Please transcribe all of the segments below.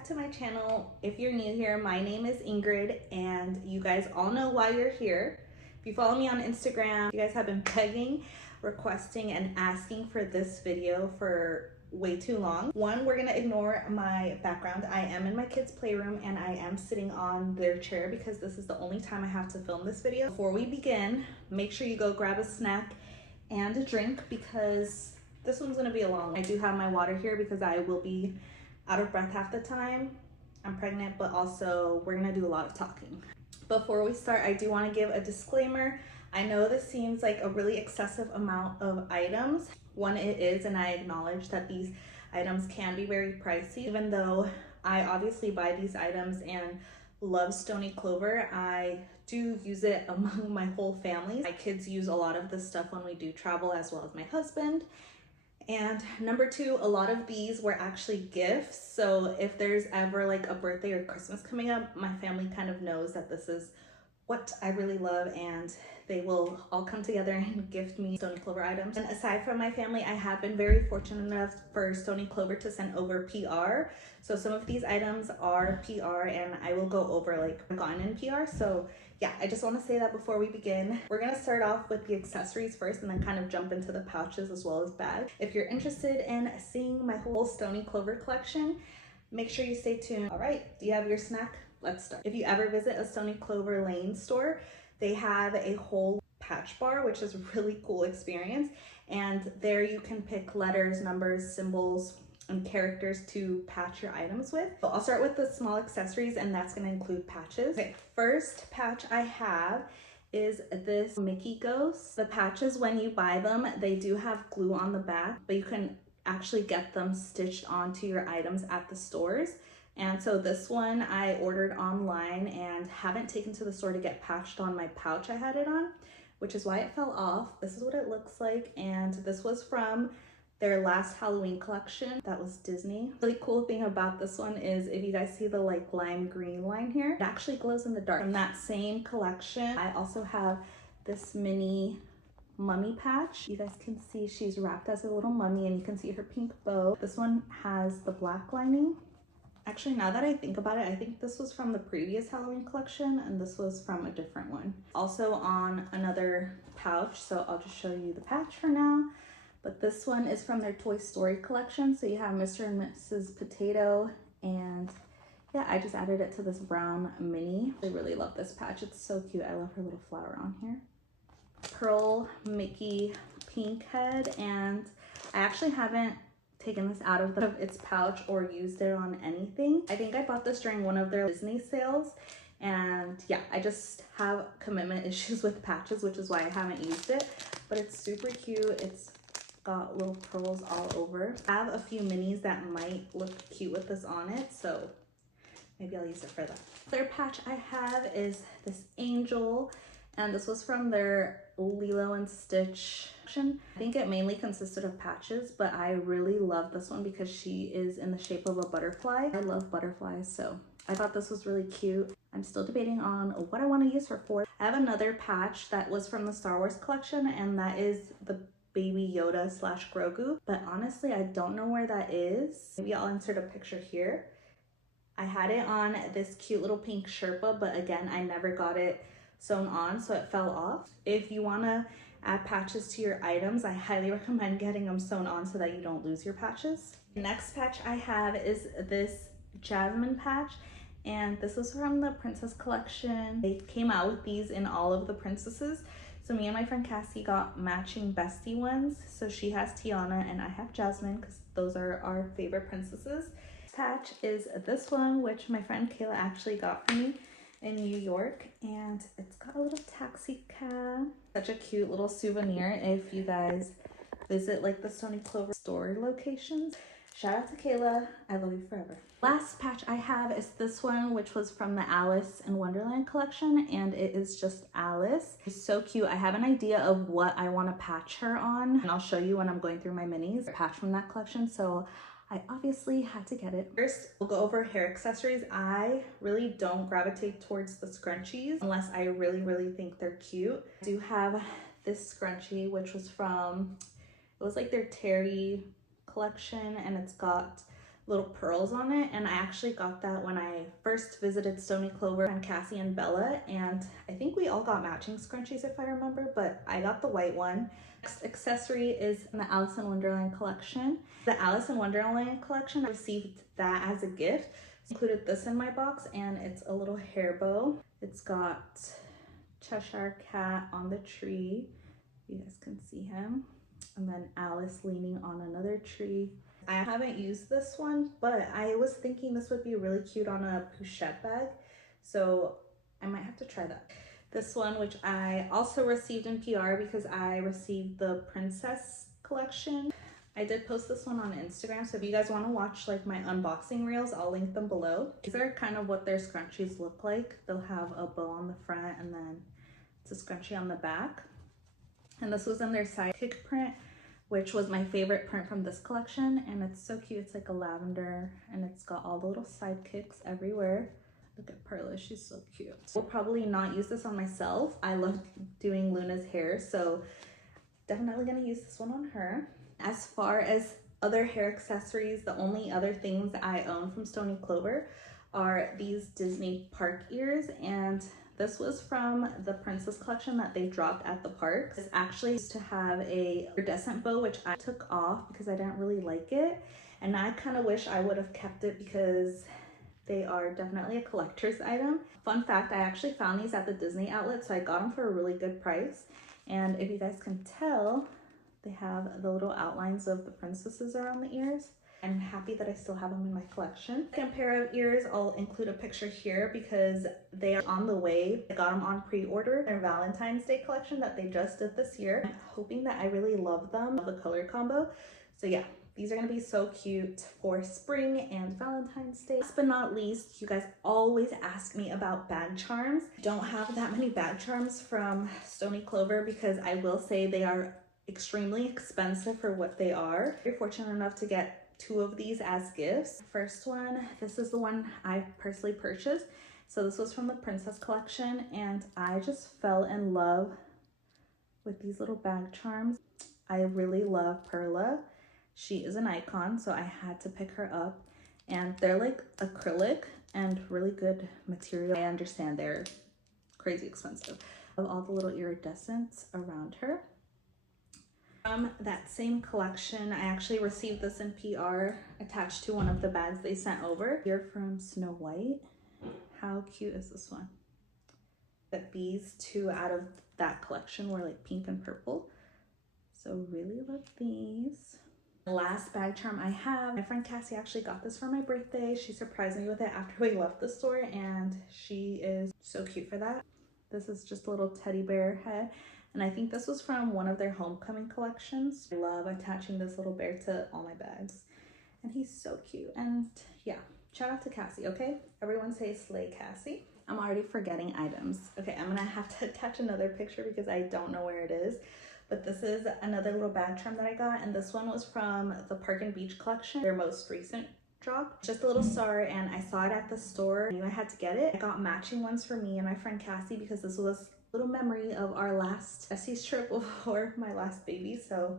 back to my channel. If you're new here, my name is Ingrid and you guys all know why you're here. If you follow me on Instagram, you guys have been begging, requesting, and asking for this video for way too long. One, we're gonna ignore my background. I am in my kids' playroom and I am sitting on their chair because this is the only time I have to film this video. Before we begin, make sure you go grab a snack and a drink because this one's gonna be a long one. I do have my water here because I will be out of breath half the time. I'm pregnant, but also we're gonna do a lot of talking. Before we start, I do wanna give a disclaimer. I know this seems like a really excessive amount of items. One, it is, and I acknowledge that these items can be very pricey. Even though I obviously buy these items and love Stoney Clover, I do use it among my whole family. My kids use a lot of this stuff when we do travel, as well as my husband. And number two, a lot of these were actually gifts. So if there's ever like a birthday or Christmas coming up, my family kind of knows that this is what I really love and they will all come together and gift me Stoney Clover items. And aside from my family, I have been very fortunate enough for Stoney Clover to send over PR. So some of these items are PR and I will go over like gone in PR. So yeah, I just want to say that before we begin. We're going to start off with the accessories first and then kind of jump into the pouches as well as bags. If you're interested in seeing my whole Stoney Clover collection, make sure you stay tuned. All right, do you have your snack? Let's start. If you ever visit a Stoney Clover Lane store, they have a whole patch bar, which is a really cool experience. And there you can pick letters, numbers, symbols, and characters to patch your items with. So I'll start with the small accessories and that's gonna include patches. Okay, first patch I have is this Mickey Ghost. The patches, when you buy them, they do have glue on the back, but you can actually get them stitched onto your items at the stores. And so this one I ordered online and haven't taken to the store to get patched on my pouch I had it on, which is why it fell off. This is what it looks like. And this was from their last Halloween collection. That was Disney. The really cool thing about this one is if you guys see the like lime green line here, it actually glows in the dark. From that same collection, I also have this Minnie mummy patch. You guys can see she's wrapped as a little mummy and you can see her pink bow. This one has the black lining. Actually, now that I think about it, I think this was from the previous Halloween collection and this was from a different one. Also on another pouch, so I'll just show you the patch for now. But this one is from their Toy Story collection. So you have Mr. and Mrs. Potato, and yeah, I just added it to this brown Minnie. I really love this patch. It's so cute. I love her little flower on here. Pearl Mickey pink head, and I actually haven't taken this out of its pouch or used it on anything. I think I bought this during one of their Disney sales. And yeah, I just have commitment issues with patches, which is why I haven't used it, but it's super cute. It's got little pearls all over. I have a few minis that might look cute with this on it, so maybe I'll use it for that. The other patch I have is this angel, and this was from their Lilo and Stitch collection. I think it mainly consisted of patches, but I really love this one because she is in the shape of a butterfly. I love butterflies, so I thought this was really cute. I'm still debating on what I want to use her for. I have another patch that was from the Star Wars collection, and that is the Baby Yoda / Grogu, but honestly I don't know where that is. Maybe I'll insert a picture here. I had it on this cute little pink Sherpa, but again I never got it sewn on, so it fell off. If you want to add patches to your items, I highly recommend getting them sewn on so that you don't lose your patches. The next patch I have is this Jasmine patch, and this is from the Princess collection. They came out with these in all of the princesses. So me and my friend Cassie got matching bestie ones. So she has Tiana and I have Jasmine because those are our favorite princesses. This patch is this one, which my friend Kayla actually got for me in New York. And it's got a little taxi cab. Such a cute little souvenir if you guys visit like the Stoney Clover store locations. Shout out to Kayla, I love you forever. Last patch I have is this one, which was from the Alice in Wonderland collection, and it is just Alice. It's so cute. I have an idea of what I want to patch her on, and I'll show you when I'm going through my minis. Patch from that collection, so I obviously had to get it. First, we'll go over hair accessories. I really don't gravitate towards the scrunchies unless I really think they're cute. I do have this scrunchie, which was from, it was like their Terry collection, and it's got little pearls on it, and I actually got that when I first visited Stoney Clover and Cassie and Bella, and I think we all got matching scrunchies if I remember, but I got the white one. Next accessory is the Alice in Wonderland collection. The Alice in Wonderland collection, I received that as a gift. So I included this in my box, and it's a little hair bow. It's got Cheshire Cat on the tree. You guys can see him. And then Alice leaning on another tree. I haven't used this one, but I was thinking this would be really cute on a Pushette bag, so I might have to try that. This one, which I also received in PR because I received the Princess collection. I did post this one on Instagram, so if you guys want to watch like my unboxing reels, I'll link them below. These are kind of what their scrunchies look like. They'll have a bow on the front and then it's a scrunchie on the back. And this was in their sidekick print, which was my favorite print from this collection, and it's so cute. It's like a lavender, and it's got all the little sidekicks everywhere. Look at Perla, she's so cute. We'll probably not use this on myself. I love doing Luna's hair, so definitely gonna use this one on her. As far as other hair accessories, the only other things that I own from Stoney Clover are these Disney park ears, and this was from the Princess collection that they dropped at the park. This actually used to have a iridescent bow, which I took off because I didn't really like it. And I kind of wish I would have kept it because they are definitely a collector's item. Fun fact, I actually found these at the Disney outlet, so I got them for a really good price. And if you guys can tell, they have the little outlines of the princesses around the ears. I'm happy that I still have them in my collection. Second pair of ears, I'll include a picture here because they are on the way. I got them on pre-order. Their Valentine's Day collection that they just did this year. I'm hoping that I really love them, the color combo. So yeah, these are gonna be so cute for spring and Valentine's Day. Last but not least, you guys always ask me about bag charms. I don't have that many bag charms from Stoney Clover because I will say they are extremely expensive for what they are. You're fortunate enough to get 2 of these as gifts. First one, this is the one I personally purchased. So this was from the Princess collection, and I just fell in love with these little bag charms. I really love Perla. She is an icon, so I had to pick her up, and they're like acrylic and really good material. I understand they're crazy expensive. Of all the little iridescents around her. From that same collection, I actually received this in PR attached to one of the bags they sent over. Here from Snow White. How cute is this one? That these 2 out of that collection were like pink and purple. So really love these. The last bag charm I have, my friend Cassie actually got this for my birthday. She surprised me with it after we left the store, and she is so cute for that. This is just a little teddy bear head. And I think this was from one of their homecoming collections. I love attaching this little bear to all my bags. And he's so cute. And yeah, shout out to Cassie, okay? Everyone say slay Cassie. I'm already forgetting items. Okay, I'm gonna have to attach another picture because I don't know where it is. But this is another little bag charm that I got. And this one was from the Park and Beach collection, their most recent drop. Just a little star, and I saw it at the store. I knew I had to get it. I got matching ones for me and my friend Cassie because this was little memory of our last Bessie's trip before my last baby. So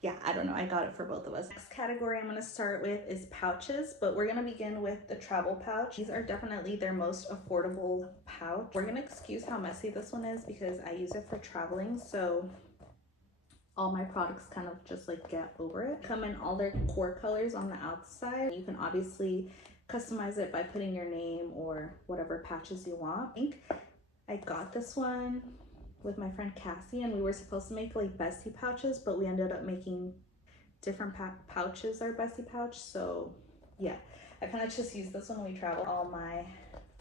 yeah, I don't know, I got it for both of us. Next category I'm going to start with is pouches, but we're going to begin with the travel pouch. These are definitely their most affordable pouch. We're going to excuse how messy this one is because I use it for traveling, so all my products kind of just like get over it. Come in all their core colors on the outside. You can obviously customize it by putting your name or whatever patches you want. I got this one with my friend Cassie, and we were supposed to make like Bessie pouches, but we ended up making different pouches our Bessie pouch. So yeah, I kind of just use this when we travel, all my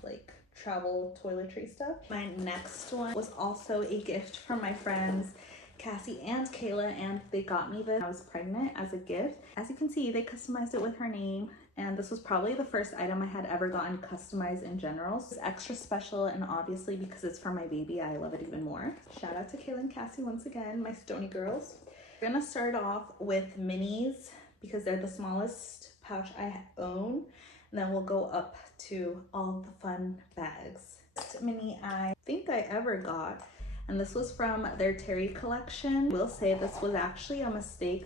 like travel toiletry stuff. My next one was also a gift from my friends Cassie and Kayla, and they got me this when I was pregnant as a gift. As you can see, they customized it with her name, and this was probably the first item I had ever gotten customized in general. So it's extra special, and obviously because it's for my baby, I love it even more. Shout out to Kayla and Cassie once again, my Stoney girls. We're gonna start off with Minnie's because they're the smallest pouch I own, and then we'll go up to all the fun bags. First Minnie I think I ever got, and this was from their Terry collection. I will say this was actually a mistake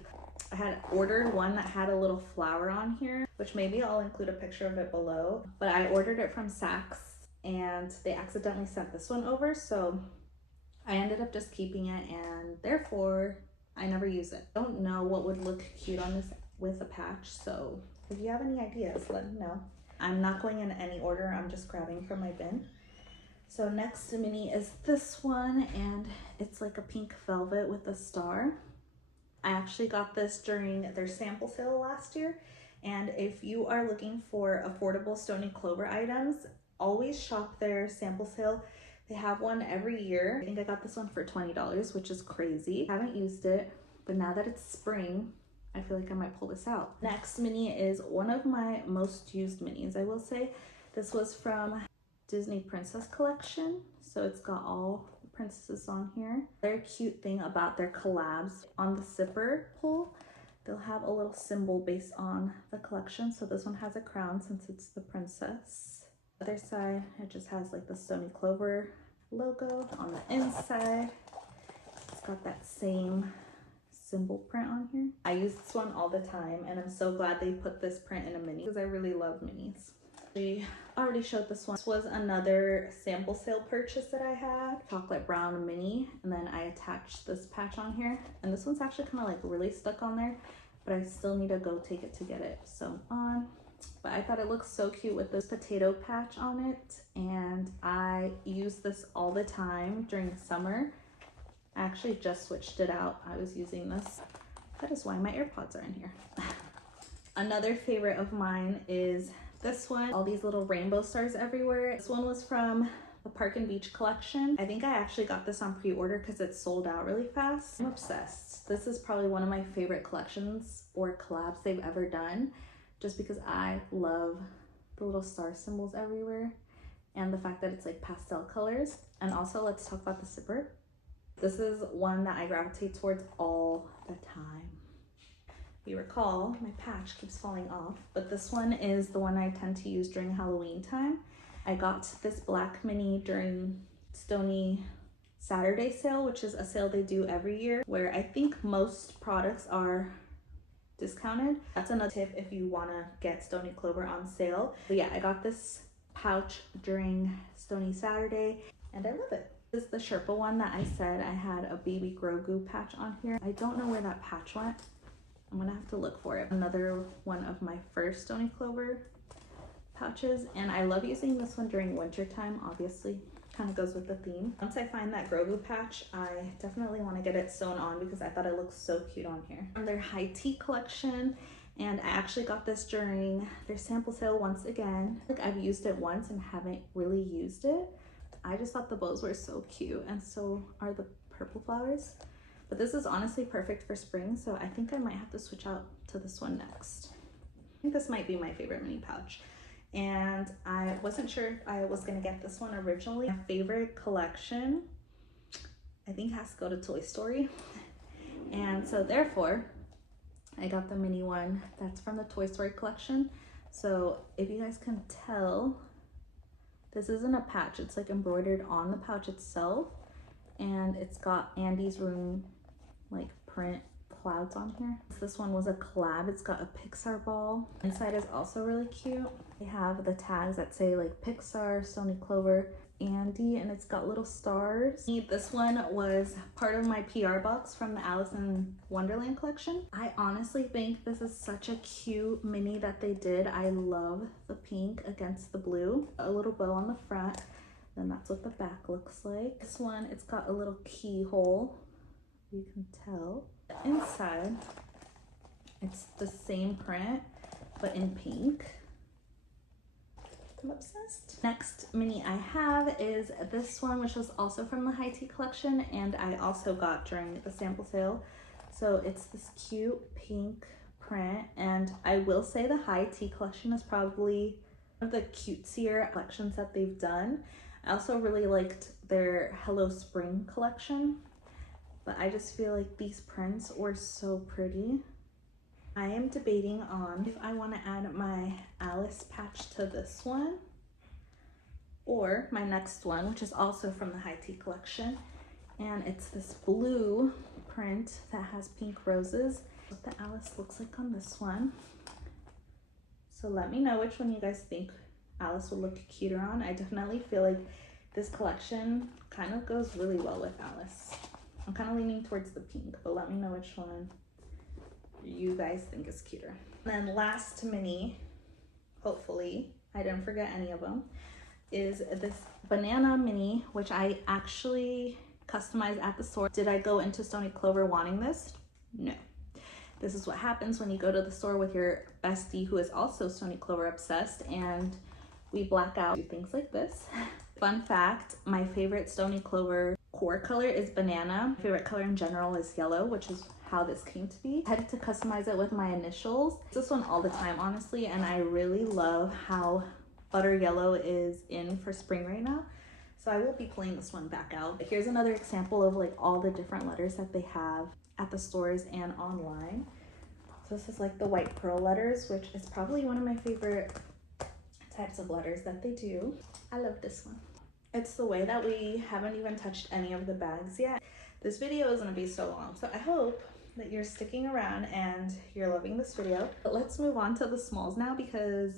I had ordered one that had a little flower on here, which maybe I'll include a picture of it below, but I ordered it from Saks and they accidentally sent this one over, so I ended up just keeping it, and therefore I never use it. I don't know what would look cute on this with a patch, so if you have any ideas, let me know. I'm not going in any order, I'm just grabbing from my bin. So next to Minnie is this one, and it's like a pink velvet with a star. I actually got this during their sample sale last year, and if you are looking for affordable Stoney Clover items, always shop their sample sale. They have one every year. I think I got this one for $20, which is crazy. I haven't used it, but now that it's spring, I feel like I might pull this out. Next Minnie is one of my most used minis, I will say. This was from Disney Princess Collection, so it's got all the princesses on here. Very cute thing about their collabs, on the zipper pull, they'll have a little symbol based on the collection. So this one has a crown since it's the princess. Other side, it just has like the Stoney Clover logo. On the inside, it's got that same symbol print on here. I use this one all the time, and I'm so glad they put this print in a mini because I really love minis. We already showed this one. This was another sample sale purchase that I had. Chocolate brown mini, and then I attached this patch on here. And this one's actually kind of like really stuck on there, but I still need to go take it to get it sewn on. But I thought it looked so cute with this potato patch on it, and I use this all the time during the summer. I actually just switched it out. I was using this. That is why my AirPods are in here. Another favorite of mine is this one. All these little rainbow stars everywhere. This one was from the Park and Beach collection. I think I actually got this on pre-order because it sold out really fast. I'm obsessed. This is probably one of my favorite collections or collabs they've ever done, just because I love the little star symbols everywhere and the fact that it's like pastel colors. And also, let's talk about the zipper. This is one that I gravitate towards all the time. If you recall, my patch keeps falling off, but this one is the one I tend to use during Halloween time. I got this black mini during Stoney Saturday sale, which is a sale they do every year, where I think most products are discounted. That's another tip if you want to get Stoney Clover on sale. But yeah, I got this pouch during Stoney Saturday, and I love it. This is the Sherpa one that I said I had a baby Grogu patch on here. I don't know where that patch went. I'm gonna have to look for it. Another one of my first Stoney Clover pouches, and I love using this one during winter time, obviously. Kind of goes with the theme. Once I find that Grogu patch, I definitely want to get it sewn on because I thought it looked so cute on here. From their high tea collection, and I actually got this during their sample sale once again. Like, I've used it once and haven't really used it. I just thought the bows were so cute, and so are the purple flowers. But this is honestly perfect for spring, so I think I might have to switch out to this one next. I think this might be my favorite mini pouch. And I wasn't sure if I was gonna get this one originally. My favorite collection, I think, has to go to Toy Story. And so therefore, I got the mini one that's from the Toy Story collection. So if you guys can tell, this isn't a patch, it's like embroidered on the pouch itself. And it's got Andy's room like print clouds on here. This one was a collab. It's got a Pixar ball. Inside is also really cute. They have the tags that say like Pixar, Stoney Clover, Andy, and it's got little stars. This one was part of my PR box from the Alice in Wonderland collection. I honestly think this is such a cute mini that they did. I love the pink against the blue. A little bow on the front, then that's what the back looks like. This one, it's got a little keyhole, you can tell. Inside, it's the same print, but in pink. I'm obsessed. Next mini I have is this one, which was also from the high tea collection, and I also got during the sample sale. So it's this cute pink print, and I will say the high tea collection is probably one of the cutesier collections that they've done. I also really liked their Hello Spring collection, but I just feel like these prints were so pretty. I am debating on if I want to add my Alice patch to this one or my next one, which is also from the high tea collection. And it's this blue print that has pink roses. what the Alice looks like on this one. So let me know which one you guys think Alice would look cuter on. I definitely feel like this collection kind of goes really well with Alice. I'm kind of leaning towards the pink, but let me know which one you guys think is cuter. And then last to Minnie, hopefully I didn't forget any of them, is this banana Minnie, which I actually customized at the store. Did I go into Stoney Clover wanting this? No. This is what happens when you go to the store with your bestie who is also Stoney Clover obsessed, and we black out, do things like this. Fun fact, my favorite Stoney Clover core color is banana. My favorite color in general is yellow, which is how this came to be. I had to customize it with my initials. This one all the time, honestly, and I really love how butter yellow is in for spring right now. So I will be pulling this one back out. Here's another example of like all the different letters that they have at the stores and online. So this is like the white pearl letters, which is probably one of my favorite types of letters that they do. I love this one. It's the way that we haven't even touched any of the bags yet. This video is gonna be so long, so I hope that you're sticking around and you're loving this video. But let's move on to the smalls now, because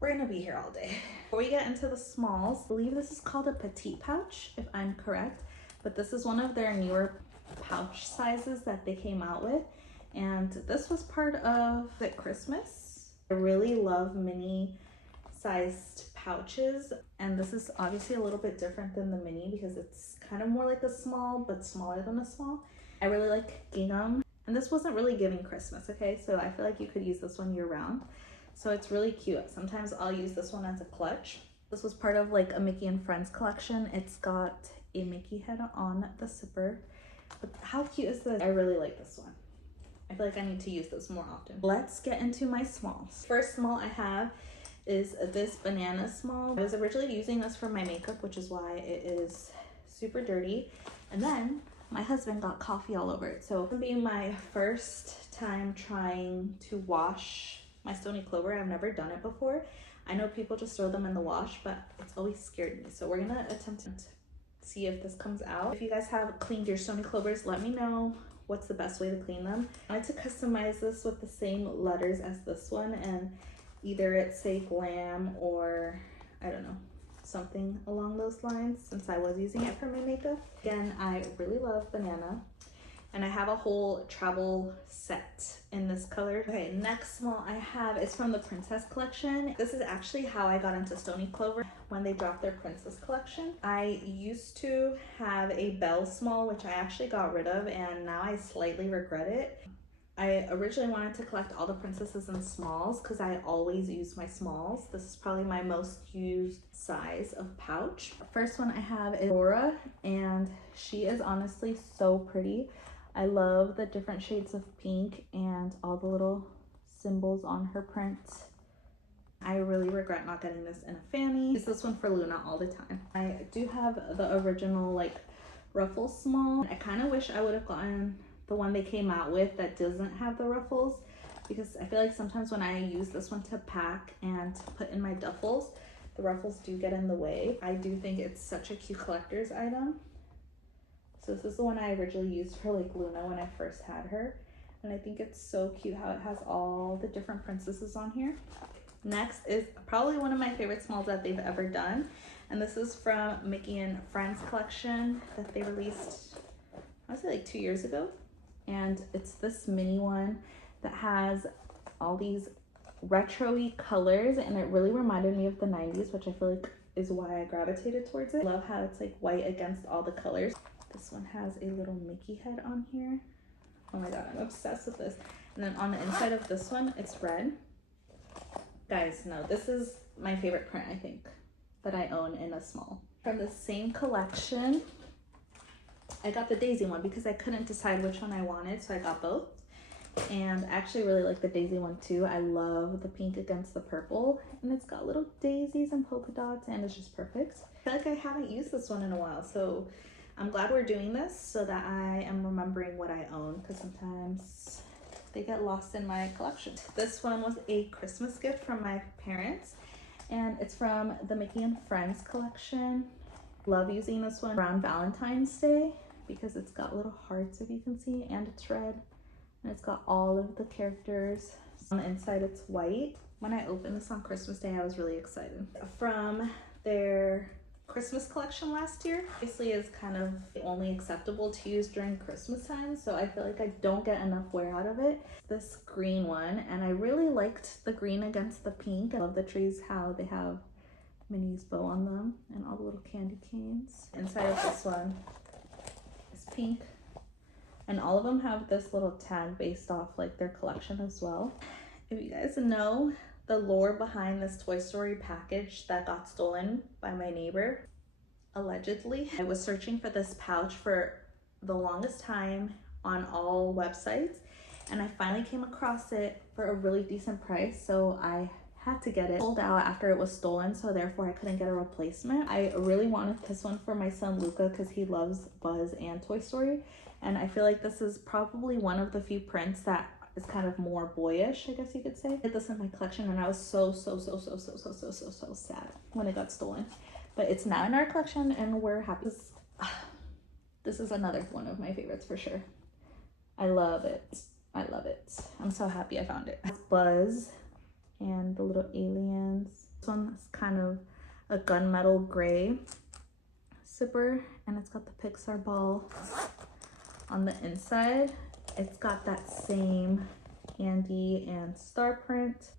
we're gonna be here all day. Before we get into the smalls, I believe this is called a petite pouch, if I'm correct, but this is one of their newer pouch sizes that they came out with, and this was part of the Christmas. I really love mini sized pouches, and this is obviously a little bit different than the mini because it's kind of more like a small but smaller than a small. I really like gingham, and this wasn't really giving Christmas, okay? So I feel like you could use this one year round. So it's really cute. Sometimes I'll use this one as a clutch. This was part of like a Mickey and Friends collection. It's got a Mickey head on the zipper. But how cute is this? I really like this one. I feel like I need to use this more often. Let's get into my smalls. First small I have is this banana small. I was originally using this for my makeup, which is why it is super dirty. And then my husband got coffee all over it. So it'll be my first time trying to wash my Stoney Clover. I've never done it before. I know people just throw them in the wash, but it's always scared me. So we're gonna attempt to see if this comes out. If you guys have cleaned your Stoney Clovers, let me know what's the best way to clean them. I like to customize this with the same letters as this one, and either it's say glam or I don't know, something along those lines, since I was using it for my makeup. Again, I really love banana, and I have a whole travel set in this color. Okay, next small I have is from the Princess collection. This is actually how I got into Stoney Clover, when they dropped their Princess collection. I used to have a Belle small, which I actually got rid of, and now I slightly regret it. I originally wanted to collect all the princesses in smalls because I always use my smalls. This is probably my most used size of pouch. First one I have is Aurora, and she is honestly so pretty. I love the different shades of pink and all the little symbols on her print. I really regret not getting this in a Fanny. I use this one for Luna all the time. I do have the original like ruffle small. I kind of wish I would have gotten the one they came out with that doesn't have the ruffles, because I feel like sometimes when I use this one to pack and put in my duffels, the ruffles do get in the way. I do think it's such a cute collector's item. So this is the one I originally used for like Luna when I first had her, and I think it's so cute how it has all the different princesses on here. Next is probably one of my favorite smalls that they've ever done, and this is from Mickey and Friends collection that they released, I would say like 2 years ago. And it's this mini one that has all these retro-y colors, and it really reminded me of the 90s, which I feel like is why I gravitated towards it. I love how it's like white against all the colors. This one has a little Mickey head on here. Oh my god, I'm obsessed with this. And then on the inside of this one, it's red. Guys, no, this is my favorite print, I think, that I own in a small. From the same collection, I got the Daisy one because I couldn't decide which one I wanted, so I got both. And I actually really like the Daisy one too. I love the pink against the purple, and it's got little daisies and polka dots, and it's just perfect. I feel like I haven't used this one in a while, so I'm glad we're doing this so that I am remembering what I own, because sometimes they get lost in my collection. This one was a Christmas gift from my parents, and it's from the Mickey and Friends collection. Love using this one around Valentine's Day because it's got little hearts, if you can see, and it's red, And it's got all of the characters. On the inside it's white. When I opened this on Christmas Day, I was really excited. From their Christmas collection last year, obviously is kind of only acceptable to use during Christmas time, so I feel like I don't get enough wear out of it. This green one, and I really liked the green against the pink. I love the trees, how they have Minnie's bow on them and all the little candy canes. Inside of this one is pink, and all of them have this little tag based off like their collection as well. If you guys know the lore behind this Toy Story package that got stolen by my neighbor, allegedly, I was searching for this pouch for the longest time on all websites, and I finally came across it for a really decent price, so I had to get it. Sold out after it was stolen, so therefore I couldn't get a replacement. I really wanted this one for my son Luca because he loves Buzz and Toy Story, and I feel like this is probably one of the few prints that is kind of more boyish, I guess you could say. I had this in my collection and I was so sad when it got stolen. But it's now in our collection and we're happy. This is another one of my favorites for sure. I love it. I love it. I'm so happy I found it. It's Buzz and the little aliens. This one's kind of a gunmetal gray zipper, and it's got the Pixar ball on the inside. It's got that same Andy and star print.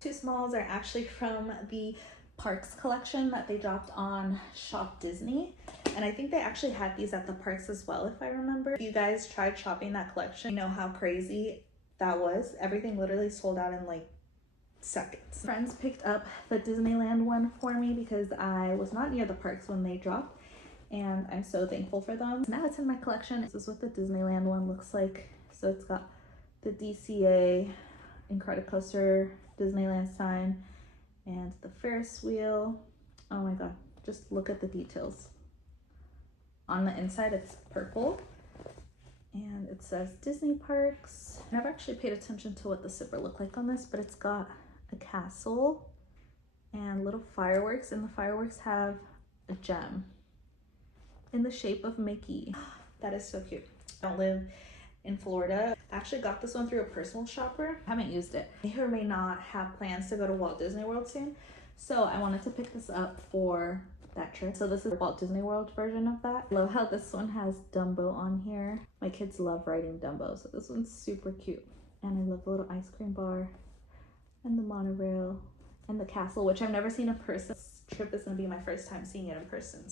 Two smalls are actually from the Parks collection that they dropped on Shop Disney. And I think they actually had these at the parks as well, if I remember. If you guys tried shopping that collection, you know how crazy that was. Everything literally sold out in like seconds. Friends picked up the Disneyland one for me because I was not near the parks when they dropped, and I'm so thankful for them. Now it's in my collection. This is what the Disneyland one looks like. So it's got the DCA Incredicoaster Disneyland sign and the Ferris wheel. Oh my god, just look at the details. On the inside it's purple and it says Disney Parks. I never actually paid attention to what the zipper looked like on this, but it's got a castle and little fireworks, and the fireworks have a gem in the shape of Mickey. That is so cute. I don't live in Florida. I actually got this one through a personal shopper. I haven't used it. I may or may not have plans to go to Walt Disney World soon, so I wanted to pick this up for that trip. So this is the Walt Disney World version of that. I love how this one has Dumbo on here. My kids love riding Dumbo, so this one's super cute. And I love the little ice cream bar and the monorail and the castle, which I've never seen in person. This trip is gonna be my first time seeing it in person.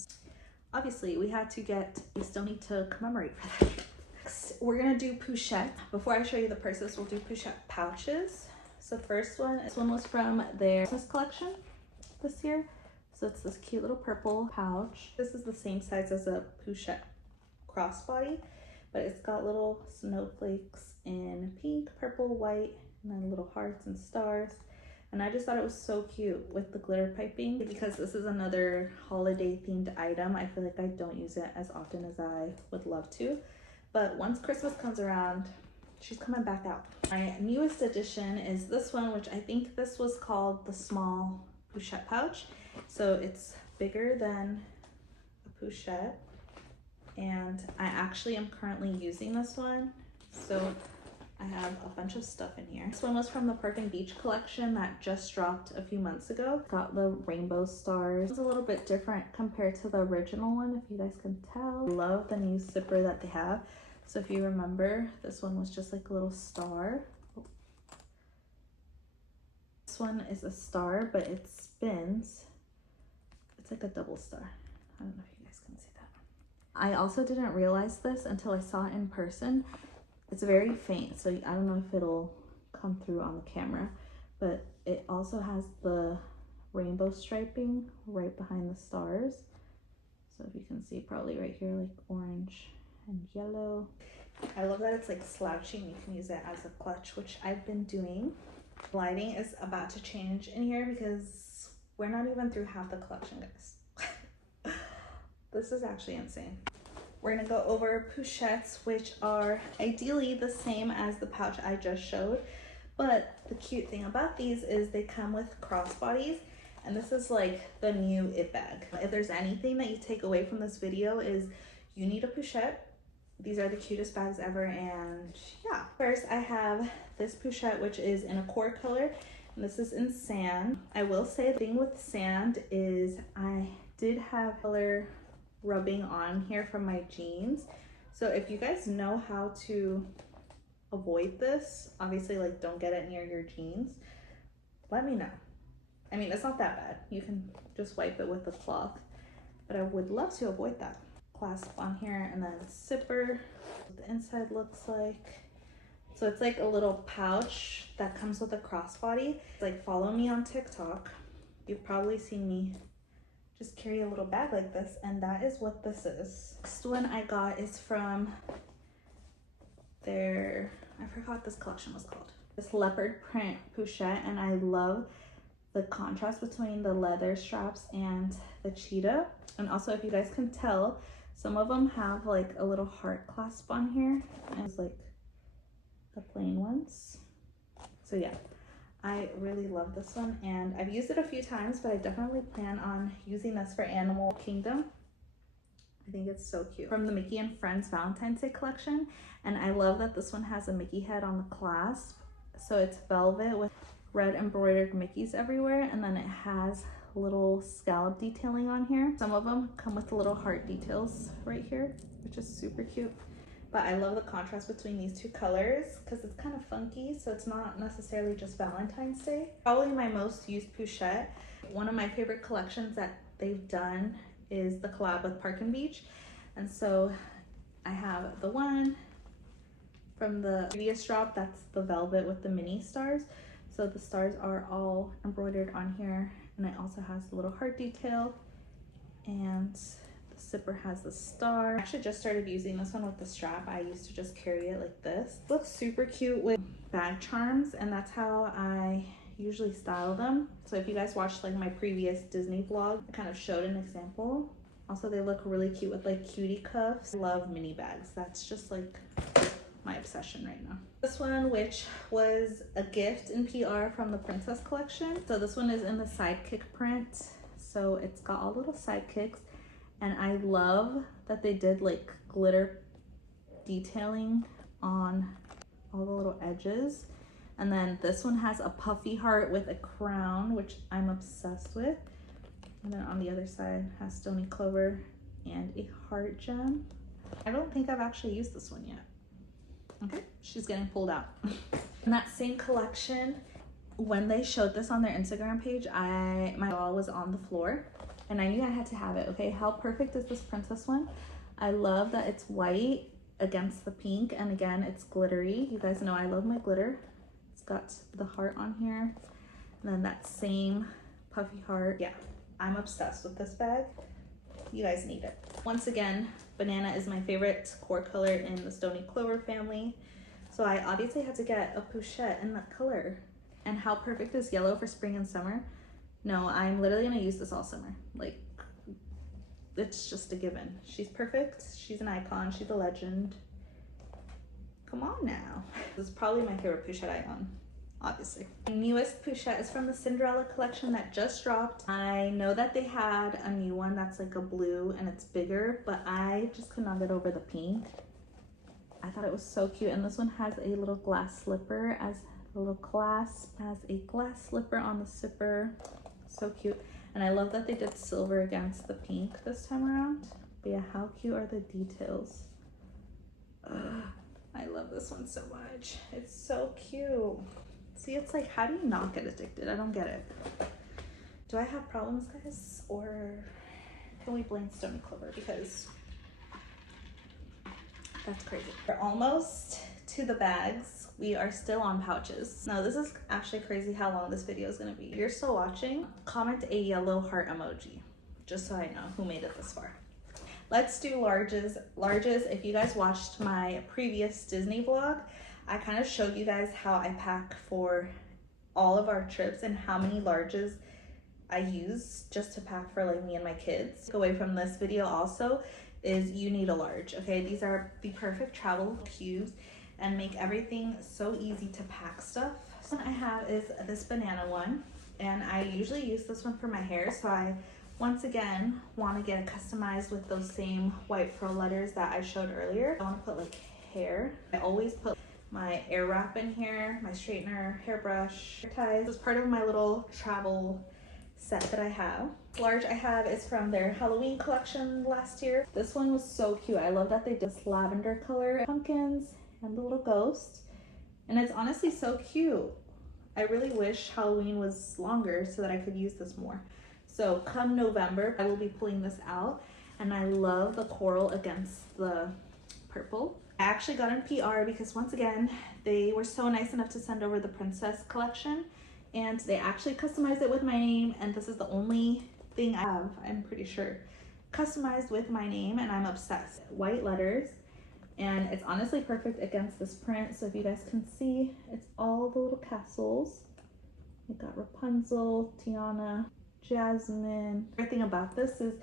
Obviously, we had to get a Stoney to commemorate for that. Next, we're gonna do Pushets. Before I show you the purses, we'll do Puchet pouches. So the first one, this one was from their Christmas collection this year. So it's this cute little purple pouch. This is the same size as a Puchet crossbody, but it's got little snowflakes in pink, purple, white, and then little hearts and stars. And I just thought it was so cute with the glitter piping. Because this is another holiday themed item, I feel like I don't use it as often as I would love to. But once Christmas comes around, she's coming back out. My newest addition is this one, which I think this was called the small Puchet pouch. So it's bigger than a Puchet. And I actually am currently using this one. So I have a bunch of stuff in here. This one was from the Perfect Beach collection that just dropped a few months ago. Got the rainbow stars. It's a little bit different compared to the original one, if you guys can tell. I love the new zipper that they have. So if you remember, this one was just like a little star. This one is a star, but it spins. It's like a double star. I don't know if you guys can see that. I also didn't realize this until I saw it in person. It's very faint, so I don't know if it'll come through on the camera, but it also has the rainbow striping right behind the stars. So if you can see, probably right here, like orange and yellow. I love that it's like slouching. You can use it as a clutch, which I've been doing. Lighting is about to change in here because we're not even through half the collection, guys. This is actually insane. We're gonna go over Pushets, which are ideally the same as the pouch I just showed, but the cute thing about these is they come with crossbodies, and this is like the new it bag. If there's anything that you take away from this video is you need a Puchet These are the cutest bags ever, and yeah. First, I have this Pushette, which is in a core color, and this is in sand. I will say the thing with sand is I did have color rubbing on here from my jeans. So if you guys know how to avoid this, obviously like don't get it near your jeans, let me know. I mean, it's not that bad. You can just wipe it with a cloth, but I would love to avoid that. Clasp on here, and then zipper. What the inside looks like. So it's like a little pouch that comes with a crossbody. It's like, follow me on TikTok. You've probably seen me just carry a little bag like this, and that is what this is. Next one I got is from their, I forgot what this collection was called. This leopard print Pushette, and I love the contrast between the leather straps and the cheetah. And also, if you guys can tell, some of them have like a little heart clasp on here, and it's like the plain ones. So yeah, I really love this one, and I've used it a few times, but I definitely plan on using this for Animal Kingdom. I think it's so cute. From the Mickey and Friends Valentine's Day collection, and I love that this one has a Mickey head on the clasp. So it's velvet with red embroidered Mickeys everywhere, and then it has little scallop detailing on here. Some of them come with the little heart details right here, which is super cute. But I love the contrast between these two colors because it's kind of funky, so it's not necessarily just Valentine's Day. Probably my most used Pushette. One of my favorite collections that they've done is the collab with Park and Beach, and so I have the one from the previous drop, that's the velvet with the Minnie stars. So the stars are all embroidered on here, and it also has a little heart detail, and the zipper has the star. I actually just started using this one with the strap. I used to just carry it like this. It looks super cute with bag charms, and that's how I usually style them. So if you guys watched like my previous Disney vlog, I kind of showed an example. Also, they look really cute with like cutie cuffs. I love mini bags. That's just like my obsession right now. This one, which was a gift in PR from the Princess collection. So this one is in the sidekick print. So it's got all little sidekicks, and I love that they did like glitter detailing on all the little edges. And then this one has a puffy heart with a crown, which I'm obsessed with. And then on the other side has Stony Clover and a heart gem. I don't think I've actually used this one yet. Okay, she's getting pulled out. In that same collection, when they showed this on their Instagram page, my doll was on the floor, and I knew I had to have it. Okay, how perfect is this princess one? I love that it's white against the pink, and again, it's glittery. You guys know I love my glitter. It's got the heart on here, and then that same puffy heart. Yeah, I'm obsessed with this bag. You guys need it. Once again, banana is my favorite core color in the Stony Clover family. So I obviously had to get a Pushette in that color. And how perfect is yellow for spring and summer? No, I'm literally gonna use this all summer. Like, it's just a given. She's perfect, she's an icon, she's a legend. Come on now. This is probably my favorite Pushette I own, obviously. The newest Pushette is from the Cinderella collection that just dropped. I know that they had a new one that's like a blue and it's bigger, but I just could not get over the pink. I thought it was so cute, and this one has a little glass slipper as a little clasp, has a glass slipper on the zipper. So cute. And I love that they did silver against the pink this time around. But yeah, how cute are the details? Ugh, I love this one so much. It's so cute. See, it's like, how do you not get addicted? I don't get it. Do I have problems, guys? Or can we blame Stony Clover? Because that's crazy. We're almost to the bags. We are still on pouches. Now, this is actually crazy how long this video is gonna be. If you're still watching, comment a yellow heart emoji, just so I know who made it this far. Let's do larges. Larges, if you guys watched my previous Disney vlog, I kind of showed you guys how I pack for all of our trips and how many larges I use just to pack for like me and my kids. Away from this video also is you need a large, okay? These are the perfect travel cubes and make everything so easy to pack stuff. This one I have is this banana one, and I usually use this one for my hair, so I Once again, want to get it customized with those same white pearl letters that I showed earlier. I want to put like hair. I always put my air wrap in here, my straightener, hairbrush, hair ties. This is part of my little travel set that I have. Large I have is from their Halloween collection last year. This one was so cute. I love that they did this lavender color, pumpkins and the little ghost. And it's honestly so cute. I really wish Halloween was longer so that I could use this more. So come November, I will be pulling this out, and I love the coral against the purple. I actually got in PR because once again, they were so nice enough to send over the princess collection, and they actually customized it with my name, and this is the only thing I have, I'm pretty sure, customized with my name, and I'm obsessed. White letters, and it's honestly perfect against this print. So if you guys can see, it's all the little castles. We got Rapunzel, Tiana, Jasmine. Everything about this is,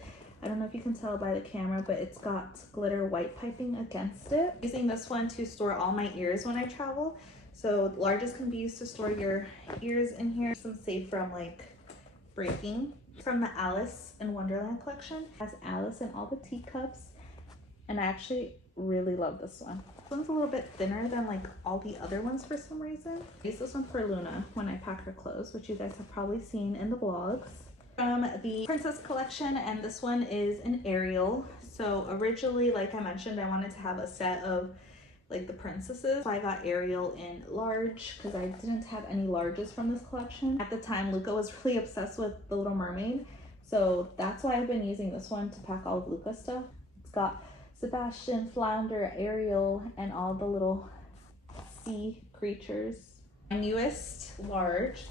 I don't know if you can tell by the camera, but it's got glitter white piping against it. I'm using this one to store all my ears when I travel. So largest can be used to store your ears in here. Some safe from like breaking. From the Alice in Wonderland collection. It has Alice in all the teacups. And I actually really love this one. This one's a little bit thinner than like all the other ones for some reason. I use this one for Luna when I pack her clothes, which you guys have probably seen in the vlogs. From the Princess collection, and this one is an Ariel. So originally, like I mentioned, I wanted to have a set of like the princesses. So I got Ariel in large because I didn't have any larges from this collection. At the time, Luca was really obsessed with The Little Mermaid. So that's why I've been using this one to pack all of Luca's stuff. It's got Sebastian, Flounder, Ariel, and all the little sea creatures. My newest large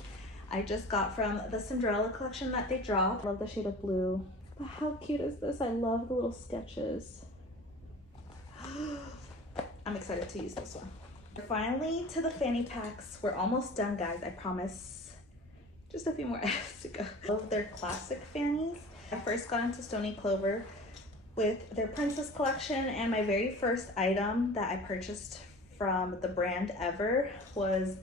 I just got from the Cinderella collection that they dropped. I love the shade of blue. But how cute is this? I love the little sketches. I'm excited to use this one. Finally to the Fanny Packs. We're almost done, guys. I promise. Just a few more items to go. I love their classic fannies. I first got into Stoney Clover with their Princess collection, and my very first item that I purchased from the brand ever was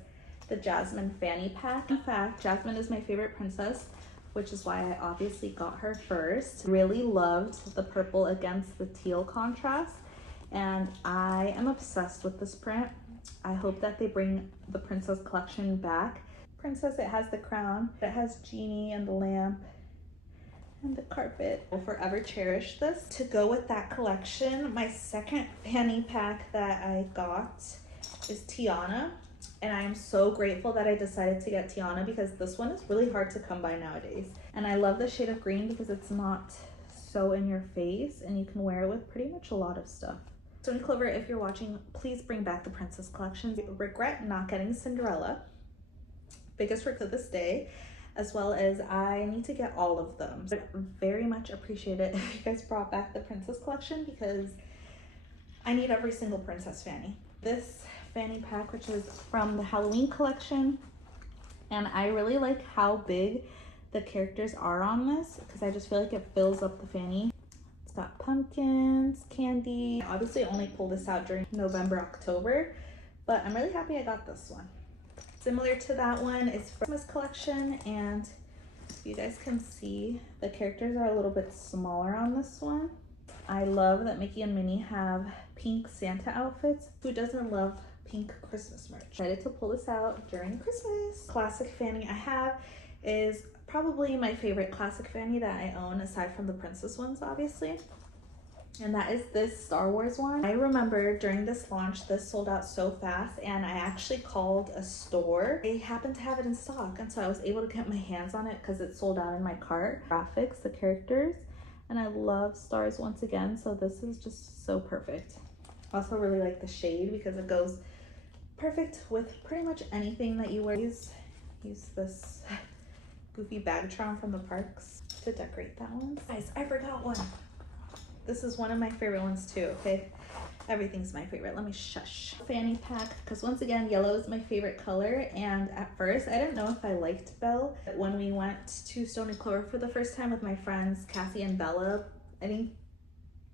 the Jasmine Fanny Pack. In fact, Jasmine is my favorite princess, which is why I obviously got her first. Really loved the purple against the teal contrast, and I am obsessed with this print. I hope that they bring the Princess collection back. Princess, it has the crown, it has Genie and the lamp and the carpet. I'll forever cherish this. To go with that collection, my second fanny pack that I got is Tiana. And I am so grateful that I decided to get Tiana because this one is really hard to come by nowadays. And I love the shade of green because it's not so in your face and you can wear it with pretty much a lot of stuff. Stoney Clover, if you're watching, please bring back the Princess collection. I regret not getting Cinderella. Biggest regret to this day. As well as I need to get all of them. So I very much appreciate it if you guys brought back the Princess collection because I need every single Princess Fanny. This fanny pack, which is from the Halloween collection, and I really like how big the characters are on this because I just feel like it fills up the fanny. It's got pumpkins, candy. I obviously only pulled this out during November, October, but I'm really happy I got this one. Similar to that one is from Christmas collection, and you guys can see the characters are a little bit smaller on this one. I love that Mickey and Minnie have pink Santa outfits. Who doesn't love pink Christmas merch? Excited to pull this out during Christmas. Classic fanny I have is probably my favorite classic fanny that I own aside from the princess ones, obviously. And that is this Star Wars one. I remember during this launch, this sold out so fast, and I actually called a store. They happened to have it in stock, and so I was able to get my hands on it because it sold out in my cart. Graphics, the characters, and I love stars once again, so this is just so perfect. I also really like the shade because it goes perfect with pretty much anything that you wear. Use this goofy Bagtron from the parks to decorate that one. Guys, I forgot one. This is one of my favorite ones too, okay? Everything's my favorite. Let me shush. Fanny pack, because once again, yellow is my favorite color, and at first, I didn't know if I liked Belle. When we went to Stoney Clover for the first time with my friends, Cassi and Bella, I think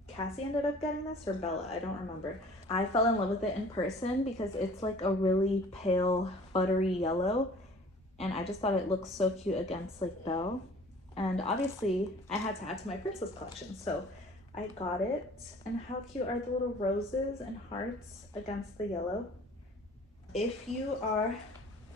Cassi ended up getting this, or Bella, I don't remember. I fell in love with it in person because it's like a really pale, buttery yellow, and I just thought it looked so cute against like Belle. And obviously I had to add to my princess collection, so I got it. And how cute are the little roses and hearts against the yellow? If you are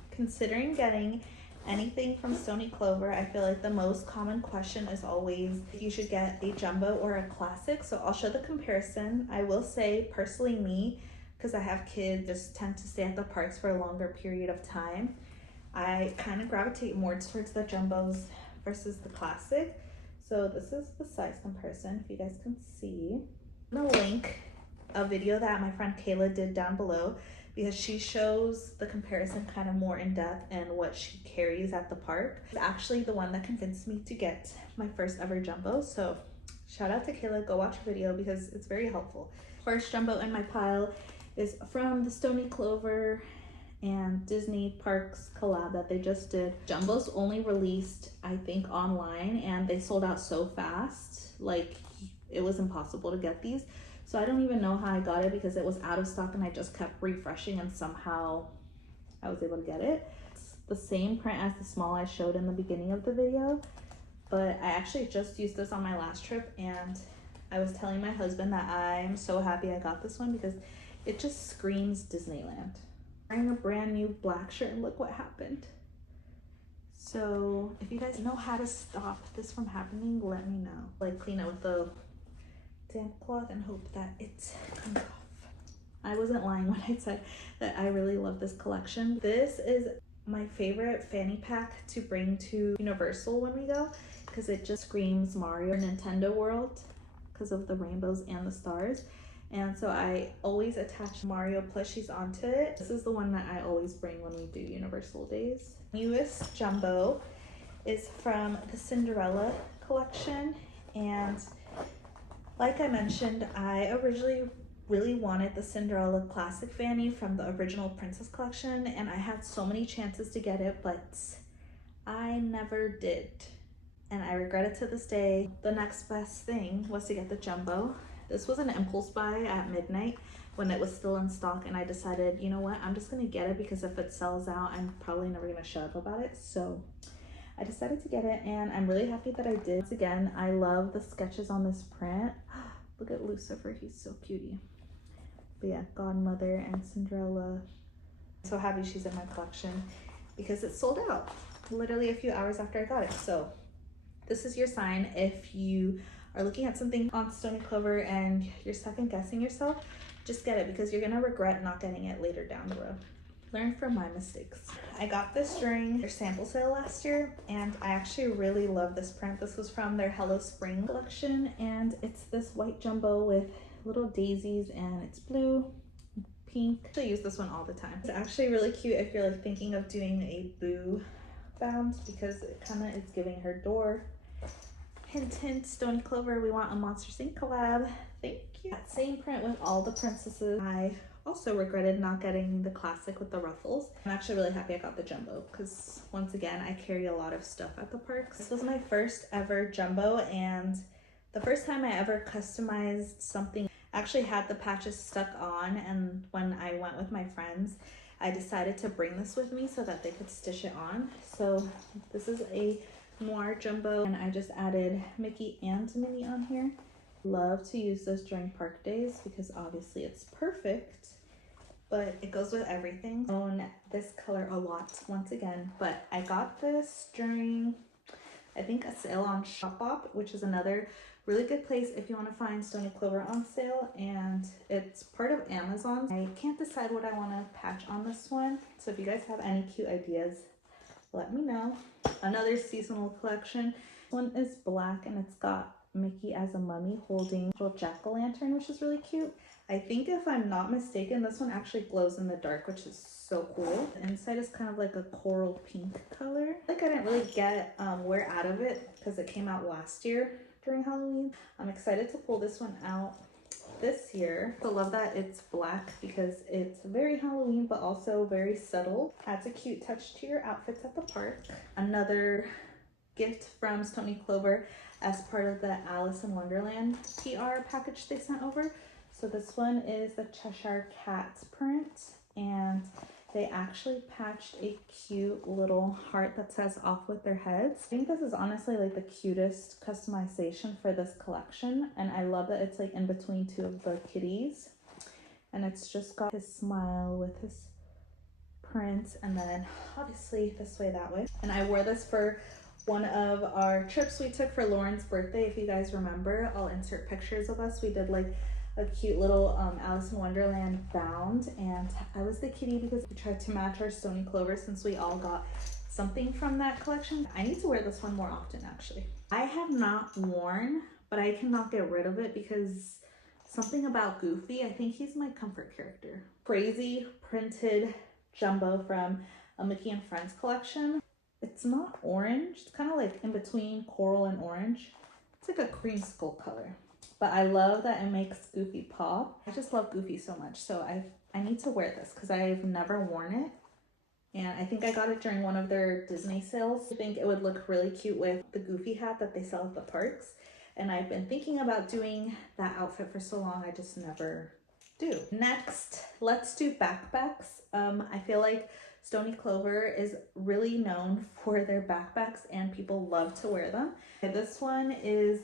considering getting anything from Stoney Clover, I feel like the most common question is always if you should get a jumbo or a classic. So I'll show the comparison. I will say personally me, because I have kids, just tend to stay at the parks for a longer period of time, I kind of gravitate more towards the jumbos versus the classic. So this is the size comparison, if you guys can see. I'm gonna link a video that my friend Kayla did down below, because she shows the comparison kind of more in depth and what she carries at the park. It's actually the one that convinced me to get my first ever jumbo. So shout out to Kayla, go watch her video because it's very helpful. First jumbo in my pile is from the Stoney Clover and Disney Parks collab that they just did. Jumbos only released, I think, online, and they sold out so fast, like it was impossible to get these. So I don't even know how I got it because it was out of stock and I just kept refreshing and somehow I was able to get it. It's the same print as the small I showed in the beginning of the video, but I actually just used this on my last trip and I was telling my husband that I'm so happy I got this one because it just screams Disneyland. Wearing a brand new black shirt and look what happened. So if you guys know how to stop this from happening, let me know. Like clean it with the damp cloth and hope that it comes off. I wasn't lying when I said that I really love this collection. This is my favorite fanny pack to bring to Universal when we go because it just screams Mario Nintendo World because of the rainbows and the stars. And so I always attach Mario plushies onto it. This is the one that I always bring when we do Universal days. Newest jumbo is from the Cinderella collection, and like I mentioned, I originally really wanted the Cinderella Classic Fanny from the original Princess collection, and I had so many chances to get it, but I never did. And I regret it to this day. The next best thing was to get the jumbo. This was an impulse buy at midnight when it was still in stock, and I decided, you know what, I'm just gonna get it because if it sells out, I'm probably never gonna shut up about it. So I decided to get it, and I'm really happy that I did. Once again, I love the sketches on this print. Look at Lucifer, he's so cutie. But yeah, Godmother and Cinderella. I'm so happy she's in my collection because it sold out literally a few hours after I got it. So this is your sign if you are looking at something on Stoney Clover and you're second guessing yourself, just get it because you're gonna regret not getting it later down the road. Learn from my mistakes. I got this during their sample sale last year and I actually really love this print. This was from their Hello Spring collection and it's this white jumbo with little daisies and it's blue, pink. I actually use this one all the time. It's actually really cute if you're like thinking of doing a Boo bound because it kind of is giving her door. Hint, hint, Stoney Clover, we want a Monsters Inc. collab. Thank you. That same print with all the princesses. I also regretted not getting the classic with the ruffles. I'm actually really happy I got the jumbo because once again, I carry a lot of stuff at the parks. This was my first ever jumbo and the first time I ever customized something. I actually had the patches stuck on, and when I went with my friends, I decided to bring this with me so that they could stitch it on. So this is a noir jumbo and I just added Mickey and Minnie on here. Love to use this during park days because obviously it's perfect, but it goes with everything. I own this color a lot once again, but I got this during I think a sale on Shopbop, which is another really good place if you want to find Stoney Clover on sale, and it's part of Amazon. I can't decide what I want to patch on this one, so if you guys have any cute ideas, let me know. Another seasonal collection. This one is black and it's got Mickey as a mummy holding a little jack-o'-lantern, which is really cute. I think if I'm not mistaken, this one actually glows in the dark, which is so cool. The inside is kind of like a coral pink color. I think I didn't really get wear out of it because it came out last year during Halloween. I'm excited to pull this one out this year. I love that it's black because it's very Halloween but also very subtle. Adds a cute touch to your outfits at the park. Another gift from Stoney Clover as part of the Alice in Wonderland PR package they sent over. So this one is the Cheshire Cat print and They actually patched a cute little heart that says off with their heads. I think this is honestly like the cutest customization for this collection. And I love that it's like in between two of the kitties. And it's just got his smile with his print. And then obviously this way, that way. And I wore this for one of our trips we took for Lauren's birthday. If you guys remember, I'll insert pictures of us. We did like a cute little Alice in Wonderland bound, and I was the kitty because we tried to match our Stony Clover since we all got something from that collection. I need to wear this one more often actually. I have not worn, but I cannot get rid of it because something about Goofy, I think he's my comfort character. Crazy printed jumbo from a Mickey and Friends collection. It's not orange, it's kind of like in between coral and orange. It's like a creamsicle color. But I love that it makes Goofy pop. I just love Goofy so much. So I need to wear this because I've never worn it. And I think I got it during one of their Disney sales. I think it would look really cute with the Goofy hat that they sell at the parks. And I've been thinking about doing that outfit for so long, I just never do. Next, let's do backpacks. I feel like Stony Clover is really known for their backpacks and people love to wear them. And this one is,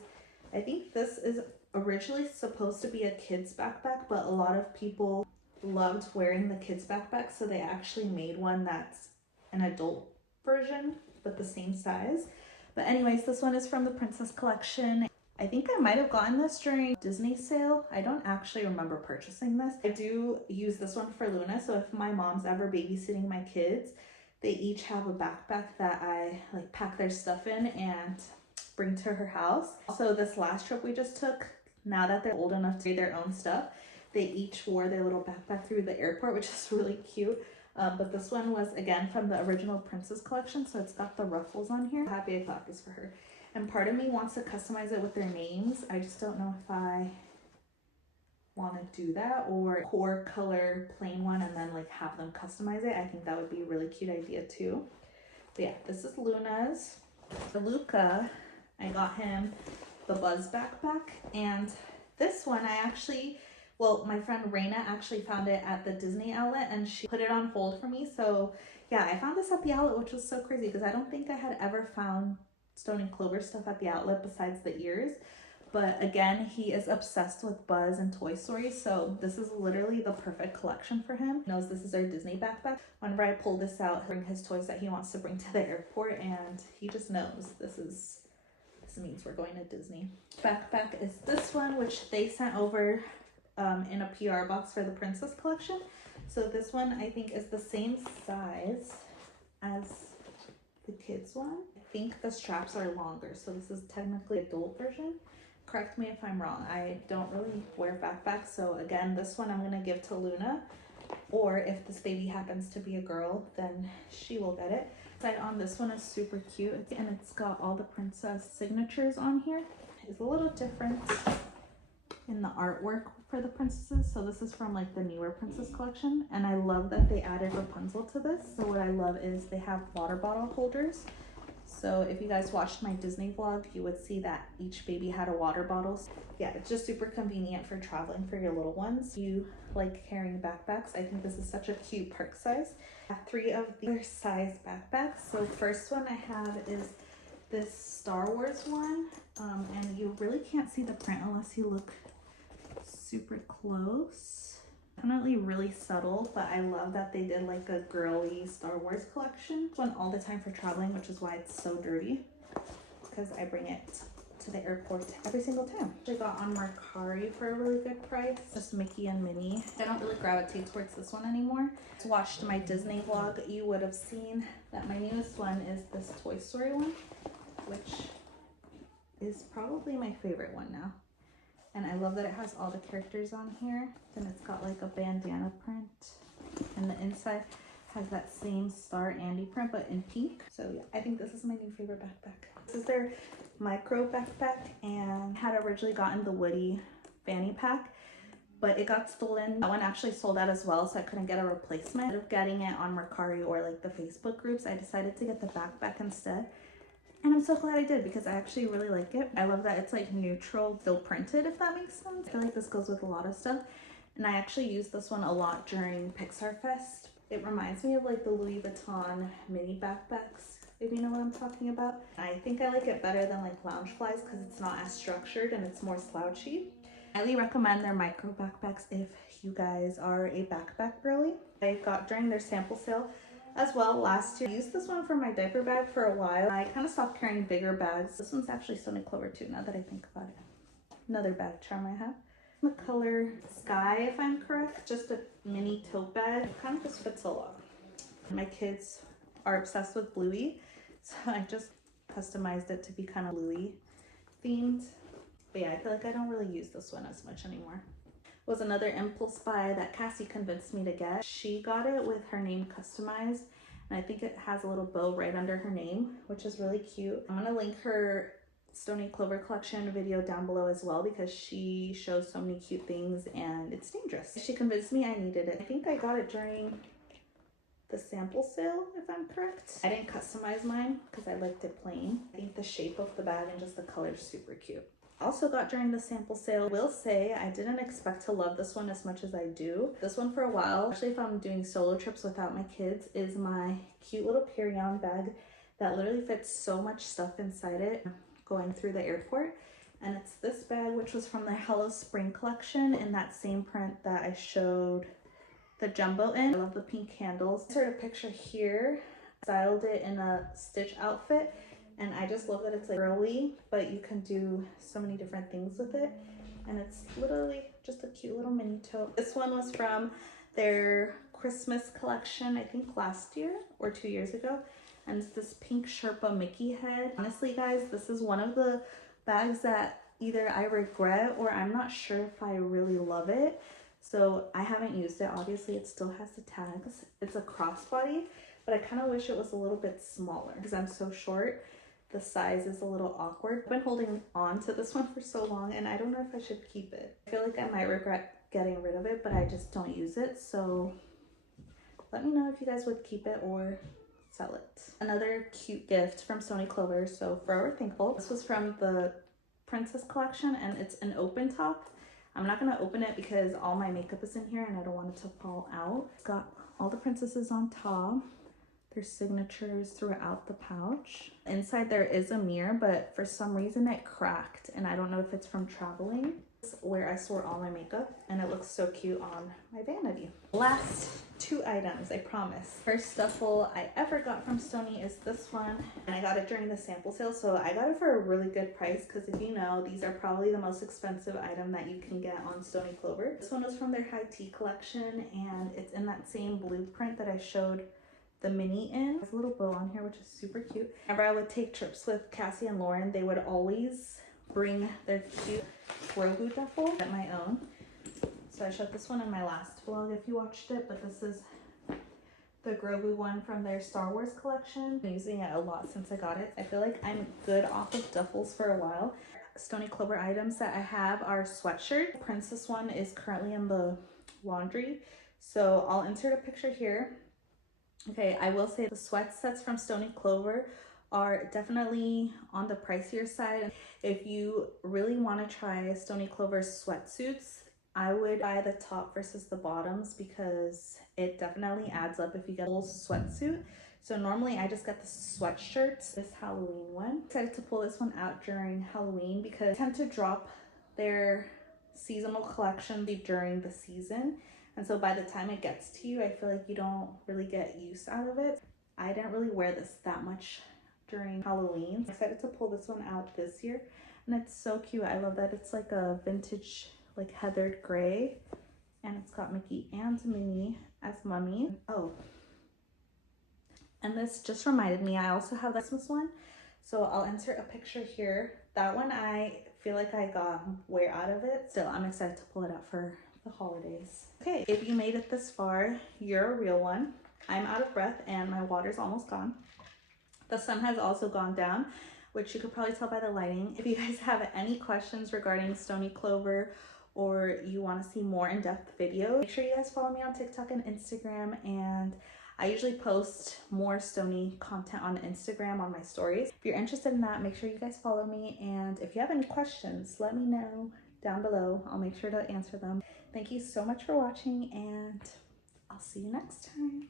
I think this is originally supposed to be a kid's backpack, but a lot of people loved wearing the kids backpack, so they actually made one that's an adult version but the same size. But anyways, this one is from the Princess collection. I think I might have gotten this during Disney sale. I don't actually remember purchasing this. I do use this one for Luna, so if my mom's ever babysitting my kids, they each have a backpack that I like pack their stuff in and bring to her house. Also, this last trip we just took, now that they're old enough to do their own stuff, they each wore their little backpack through the airport, which is really cute. But this one was again from the original Princess collection, so it's got the ruffles on here. Happy I got this for her. And part of me wants to customize it with their names. I just don't know if I want to do that or core color plain one and then like have them customize it. I think that would be a really cute idea too. But yeah, this is Luna's. For Luca, I got him the Buzz backpack, and this one I actually, well, my friend Raina actually found it at the Disney outlet and she put it on hold for me. So yeah, I found this at the outlet, which was so crazy because I don't think I had ever found Stony Clover stuff at the outlet besides the ears. But again, he is obsessed with Buzz and Toy Story, so this is literally the perfect collection for him. He knows this is our Disney backpack. Whenever I pull this out, bring his toys that he wants to bring to the airport, and he just knows this means we're going to Disney. Backpack is this one, which they sent over in a PR box for the Princess collection. So this one I think is the same size as the kids one. I think the straps are longer, so this is technically adult version. Correct me if I'm wrong. I don't really wear backpacks, so again, this one I'm gonna give to Luna, or if this baby happens to be a girl, then she will get it. Side on this one is super cute, and it's got all the princess signatures on here. It's a little different in the artwork for the princesses, so this is from like the newer Princess collection, and I love that they added Rapunzel to this. So what I love is they have water bottle holders. So if you guys watched my Disney vlog, you would see that each baby had a water bottle. Yeah, it's just super convenient for traveling for your little ones. You like carrying backpacks. I think this is such a cute park size. I have 3 of these size backpacks. So first one I have is this Star Wars one. And you really can't see the print unless you look super close. Definitely really subtle, but I love that they did like a girly Star Wars collection. One all the time for traveling, which is why it's so dirty, because I bring it to the airport every single time. I got on Mercari for a really good price. Just Mickey and Minnie. I don't really gravitate towards this one anymore. If you watched my Disney vlog, you would have seen that my newest one is this Toy Story one, which is probably my favorite one now. And I love that it has all the characters on here. Then it's got like a bandana print. And the inside has that same Star Andy print, but in pink. So yeah, I think this is my new favorite backpack. This is their micro backpack, and I had originally gotten the Woody Fanny Pack, but it got stolen. That one actually sold out as well, so I couldn't get a replacement. Instead of getting it on Mercari or like the Facebook groups, I decided to get the backpack instead. And I'm so glad I did, because I actually really like it. I love that it's like neutral, still printed, if that makes sense. I feel like this goes with a lot of stuff. And I actually used this one a lot during Pixar Fest. It reminds me of like the Louis Vuitton mini backpacks, if you know what I'm talking about. I think I like it better than like Loungefly's because it's not as structured and it's more slouchy. I highly recommend their micro backpacks if you guys are a backpack girly. I got during their sample sale as well last year. I used this one for my diaper bag for a while. I kind of stopped carrying bigger bags. This one's actually Stoney Clover too, now that I think about it. Another bag charm I have. The color Sky, if I'm correct. Just a mini tote bag. It kind of just fits a lot. My kids are obsessed with Bluey, so I just customized it to be kind of Bluey themed. But yeah, I feel like I don't really use this one as much anymore. It was another impulse buy that Cassie convinced me to get. She got it with her name customized, and I think it has a little bow right under her name, which is really cute. I'm gonna link her Stoney Clover collection video down below as well because she shows so many cute things and it's dangerous. She convinced me I needed it. I think I got it during the sample sale, if I'm correct. I didn't customize mine because I liked it plain. I think the shape of the bag and just the color is super cute. Also got during the sample sale. I will say I didn't expect to love this one as much as I do. This one for a while, especially if I'm doing solo trips without my kids, is my cute little carry-on bag that literally fits so much stuff inside it going through the airport. And it's this bag, which was from the Hello Spring collection in that same print that I showed the jumbo in. I love the pink handles. Insert a picture here. Styled it in a Stitch outfit, and I just love that it's like girly, but you can do so many different things with it. And it's literally just a cute little mini tote. This one was from their Christmas collection, I think last year or 2 years ago. And it's this pink Sherpa Mickey head. Honestly, guys, this is one of the bags that either I regret or I'm not sure if I really love it. So I haven't used it. Obviously, it still has the tags. It's a crossbody, but I kind of wish it was a little bit smaller because I'm so short. The size is a little awkward. I've been holding on to this one for so long and I don't know if I should keep it. I feel like I might regret getting rid of it, but I just don't use it. So let me know if you guys would keep it or sell it. Another cute gift from Stoney Clover, so forever thankful. This was from the Princess collection and it's an open top. I'm not gonna open it because all my makeup is in here and I don't want it to fall out. It's got all the princesses on top. There's signatures throughout the pouch. Inside there is a mirror, but for some reason it cracked and I don't know if it's from traveling. This is where I store all my makeup and it looks so cute on my vanity. Last 2 items, I promise. First duffel I ever got from Stoney is this one, and I got it during the sample sale, so I got it for a really good price because if you know, these are probably the most expensive item that you can get on Stoney Clover. This one was from their high tea collection and it's in that same blueprint that I showed the Minnie in. There's a little bow on here, which is super cute. Whenever I would take trips with Cassie and Lauren, they would always bring their cute Grogu duffel at my own. So I showed this one in my last vlog if you watched it, but this is the Grogu one from their Star Wars collection. I'm using it a lot since I got it. I feel like I'm good off of duffels for a while. Stoney Clover items that I have are sweatshirts. The Princess one is currently in the laundry, so I'll insert a picture here. Okay, I will say the sweat sets from Stoney Clover are definitely on the pricier side. If you really want to try Stoney Clover's sweatsuits, I would buy the top versus the bottoms because it definitely adds up if you get a whole sweatsuit. So normally I just get the sweatshirts, this Halloween one. I decided to pull this one out during Halloween because they tend to drop their seasonal collection during the season. And so by the time it gets to you, I feel like you don't really get use out of it. I didn't really wear this that much during Halloween. I decided to pull this one out this year and it's so cute. I love that it's like a vintage like heathered gray and it's got Mickey and Minnie as mummy. Oh, and this just reminded me I also have this one, so I'll insert a picture here. That one I feel like I got wear out of it. Still, I'm excited to pull it out for the holidays. Okay, if you made it this far, you're a real one. I'm out of breath and my water's almost gone. The sun has also gone down, which you could probably tell by the lighting. If you guys have any questions regarding Stoney Clover or you want to see more in-depth videos, make sure you guys follow me on TikTok and Instagram, and I usually post more Stoney content on Instagram on my stories. If you're interested in that, make sure you guys follow me, and if you have any questions, let me know down below. I'll make sure to answer them. Thank you so much for watching, and I'll see you next time.